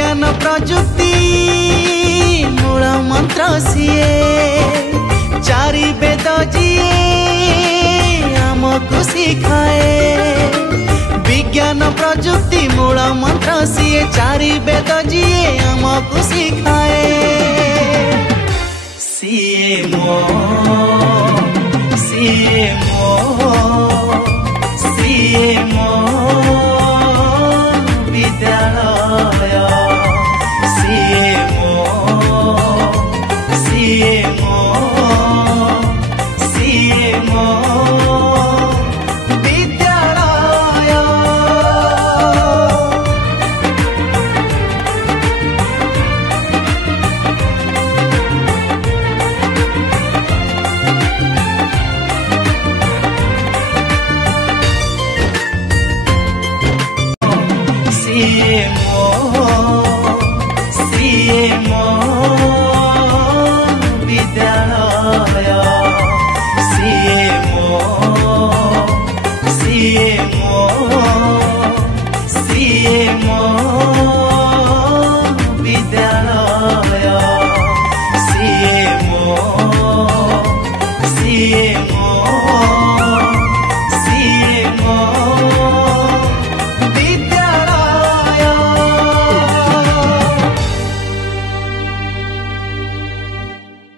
विज्ञान प्रजुक्ति मूल मंत्र सीए चारि वेद जिए आमको सिखाए विज्ञान प्रजुक्ति मूल मंत्र सीए चारि वेद जिए आमको सिखाए सीए मो विद्यालय सीए